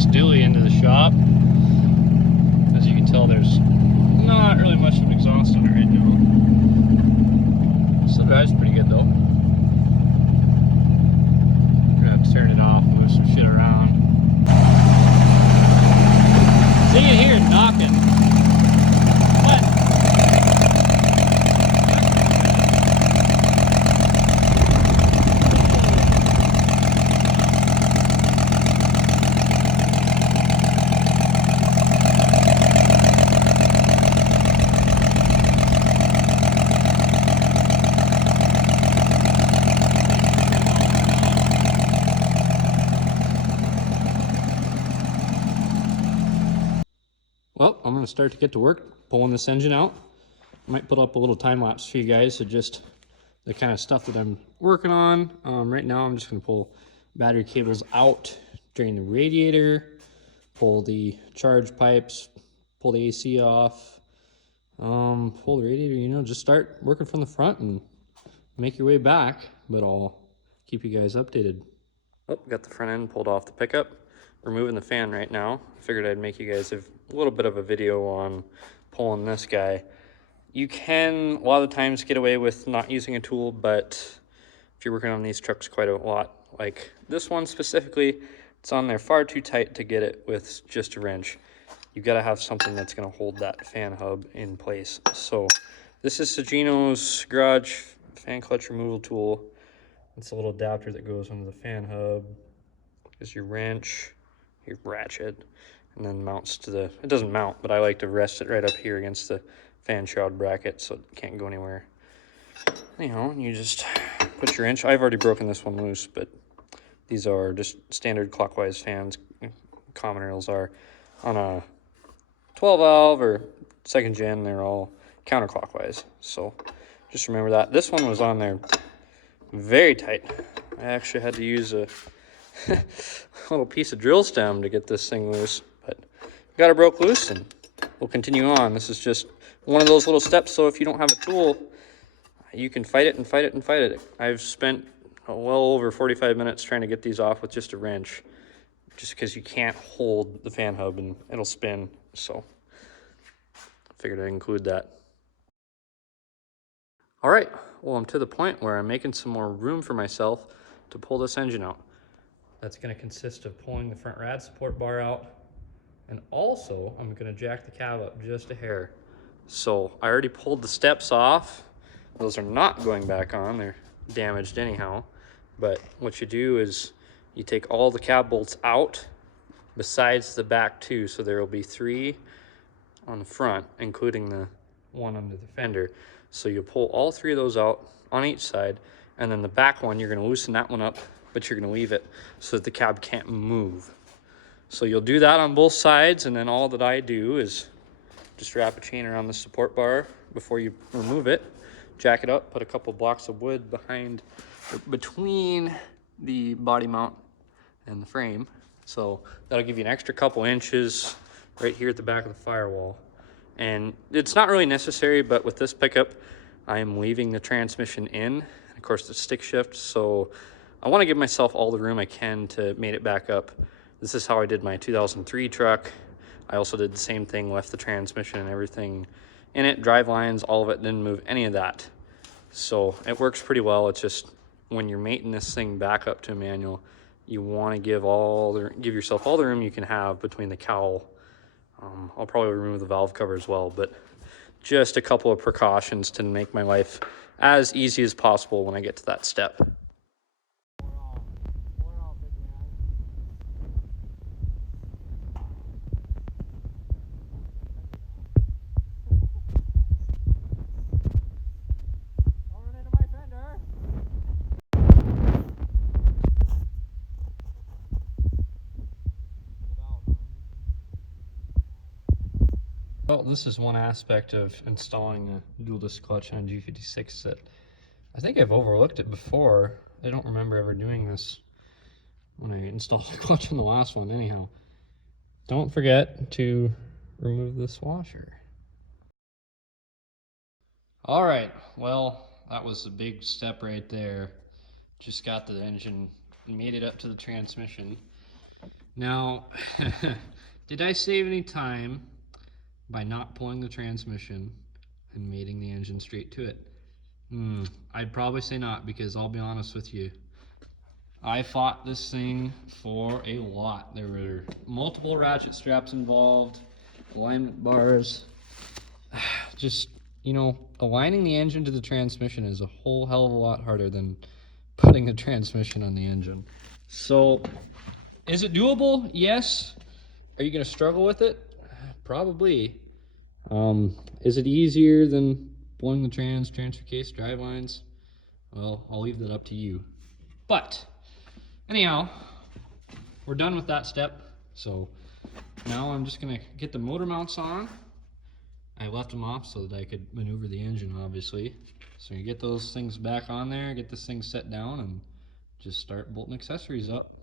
6 dually into the shop. As you can tell, there's not really much of exhaust on it right now. Still drives pretty good though. I'm gonna have to turn it off, move some shit around. So you can hear it knocking. What? Well, I'm going to start to get to work pulling this engine out. I might put up a little time lapse for you guys of just the kind of stuff that I'm working on. Right now I'm just going to pull battery cables out, drain the radiator, pull the charge pipes, pull the AC off, pull the radiator, you know, just start working from the front and make your way back, but I'll keep you guys updated. Oh, got the front end pulled off the pickup. Removing the fan right now. Figured I'd make you guys a little bit of a video on pulling this guy. You can a lot of the times get away with not using a tool, but if you're working on these trucks quite a lot, like this one specifically, it's on there far too tight to get it with just a wrench. You've got to have something that's going to hold that fan hub in place. So this is Sagino's garage fan clutch removal tool. It's a little adapter that goes under the fan hub. Is your wrench, your ratchet, and then mounts to the, it doesn't mount, but I like to rest it right up here against the fan shroud bracket so it can't go anywhere. Anyhow, you just put your wrench, I've already broken this one loose, but these are just standard clockwise fans, common rails are. On a 12 valve or second gen, they're all counterclockwise, so just remember that. This one was on there very tight. I actually had to use a little piece of drill stem to get this thing loose, but got it broke loose and we'll continue on. This is just one of those little steps, so if you don't have a tool, you can fight it and fight it and fight it. I've spent well over 45 minutes trying to get these off with just a wrench, just because you can't hold the fan hub and it'll spin, so figured I'd include that. All right, well, I'm to the point where I'm making some more room for myself to pull this engine out. That's going to consist of pulling the front rad support bar out, and also I'm going to jack the cab up just a hair. So I already pulled the steps off. Those are not going back on, they're damaged anyhow. But what you do is you take all the cab bolts out besides the back two, so there will be 3 on the front, including the one under the fender. So you pull all 3 of those out on each side, and then the back one, you're going to loosen that one up, but you're going to leave it so that the cab can't move. So you'll do that on both sides, and then all that I do is just wrap a chain around the support bar before you remove it, jack it up, put a couple blocks of wood between the body mount and the frame. So that'll give you an extra couple inches right here at the back of the firewall. And it's not really necessary, but with this pickup, I am leaving the transmission in, of course the stick shift, so I want to give myself all the room I can to mate it back up. This is how I did my 2003 truck. I also did the same thing, left the transmission and everything in it, drive lines, all of it, didn't move any of that. So it works pretty well. It's just when you're mating this thing back up to a manual, you want to give yourself all the room you can have between the cowl. I'll probably remove the valve cover as well, but just a couple of precautions to make my life as easy as possible when I get to that step. Well, this is one aspect of installing a dual disc clutch on a G56 that I think I've overlooked it before. I don't remember ever doing this when I installed the clutch on the last one anyhow. Don't forget to remove this washer. All right, well, that was a big step right there. Just got the engine, made it up to the transmission. Now, did I save any time by not pulling the transmission and mating the engine straight to it? I'd probably say not, because I'll be honest with you, I fought this thing for a lot. There were multiple ratchet straps involved, alignment bars. Just, you know, aligning the engine to the transmission is a whole hell of a lot harder than putting the transmission on the engine. So, is it doable? Yes. Are you going to struggle with it? Probably. Is it easier than blowing the transfer case, drive lines? Well, I'll leave that up to you. But, anyhow, we're done with that step. So, now I'm just going to get the motor mounts on. I left them off so that I could maneuver the engine, obviously. So you get those things back on there, get this thing set down, and just start bolting accessories up.